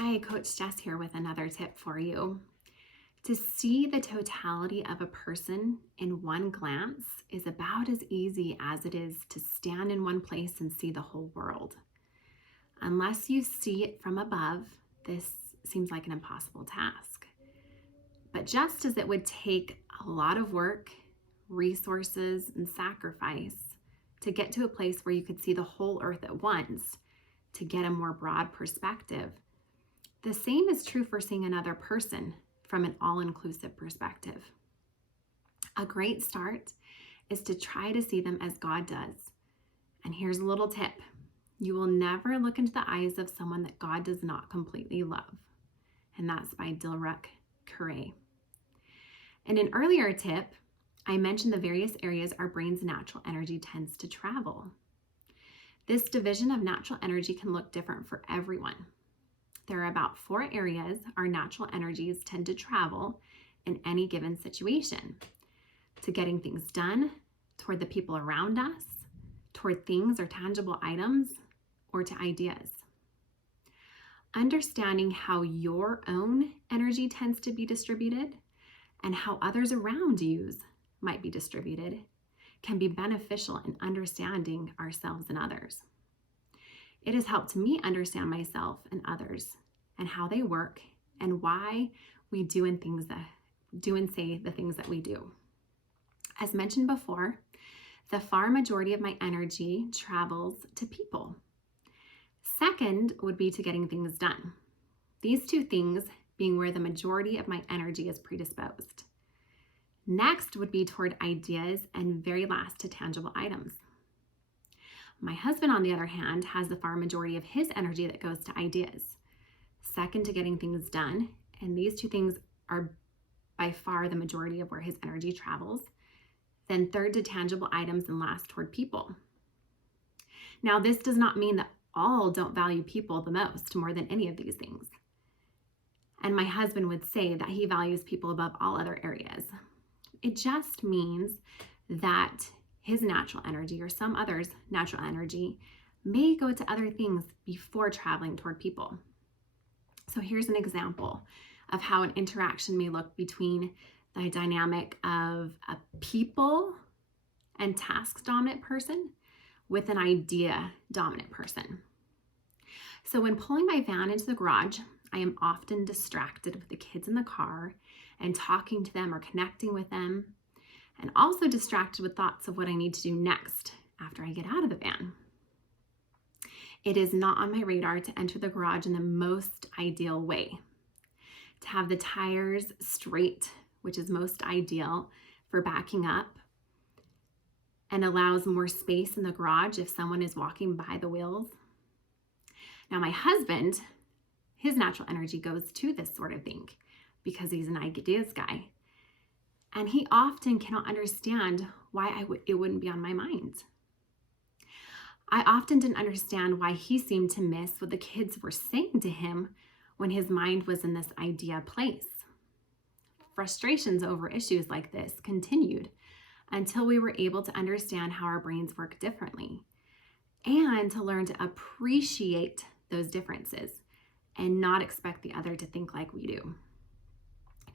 Hi, Coach Jess here with another tip for you. To see the totality of a person in one glance is about as easy as it is to stand in one place and see the whole world. Unless you see it from above, this seems like an impossible task. But just as it would take a lot of work, resources, and sacrifice to get to a place where you could see the whole earth at once, to get a more broad perspective, the same is true for seeing another person from an all-inclusive perspective. A great start is to try to see them as God does. And here's a little tip. You will never look into the eyes of someone that God does not completely love. And that's by Jessaca. In an earlier tip, I mentioned the various areas our brain's natural energy tends to travel. This division of natural energy can look different for everyone. There are about 4 areas our natural energies tend to travel in any given situation: to getting things done, toward the people around us, toward things or tangible items, or to ideas. Understanding how your own energy tends to be distributed and how others around you's might be distributed can be beneficial in understanding ourselves and others. It has helped me understand myself and others and how they work and why we do and say the things that we do. As mentioned before, the far majority of my energy travels to people. Second would be to getting things done. These 2 things being where the majority of my energy is predisposed. Next would be toward ideas, and very last to tangible items. My husband, on the other hand, has the far majority of his energy that goes to ideas. Second to getting things done, and these 2 things are by far the majority of where his energy travels. Then third to tangible items, and last toward people. Now, this does not mean that all don't value people the most, more than any of these things. And my husband would say that he values people above all other areas. It just means that his natural energy or some others' natural energy may go to other things before traveling toward people. So here's an example of how an interaction may look between the dynamic of a people and task dominant person with an idea dominant person. So when pulling my van into the garage, I am often distracted with the kids in the car and talking to them or connecting with them, and also distracted with thoughts of what I need to do next after I get out of the van. It is not on my radar to enter the garage in the most ideal way, to have the tires straight, which is most ideal for backing up and allows more space in the garage if someone is walking by the wheels. Now, my husband, his natural energy goes to this sort of thing because he's an ideas guy. And he often cannot understand why it wouldn't be on my mind. I often didn't understand why he seemed to miss what the kids were saying to him when his mind was in this idea place. Frustrations over issues like this continued until we were able to understand how our brains work differently and to learn to appreciate those differences and not expect the other to think like we do.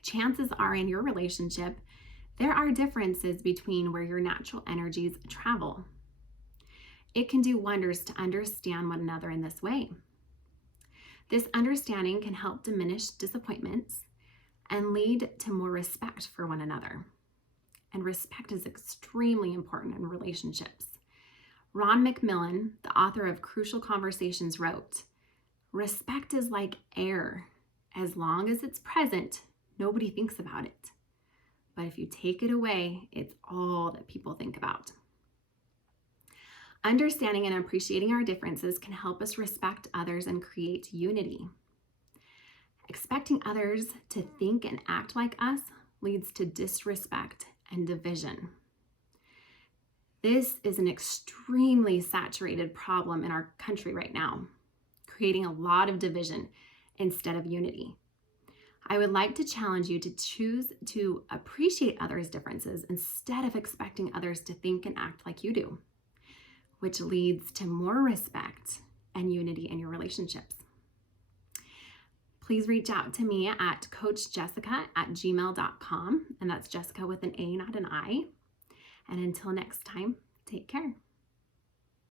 Chances are in your relationship, there are differences between where your natural energies travel. It can do wonders to understand one another in this way. This understanding can help diminish disappointments and lead to more respect for one another. And respect is extremely important in relationships. Ron McMillan, the author of Crucial Conversations, wrote, "Respect is like air. As long as it's present, nobody thinks about it. But if you take it away, it's all that people think about." Understanding and appreciating our differences can help us respect others and create unity. Expecting others to think and act like us leads to disrespect and division. This is an extremely saturated problem in our country right now, creating a lot of division instead of unity. I would like to challenge you to choose to appreciate others' differences instead of expecting others to think and act like you do, which leads to more respect and unity in your relationships. Please reach out to me at coachjessica@gmail.com. And that's Jessica with an A, not an I. And until next time, take care.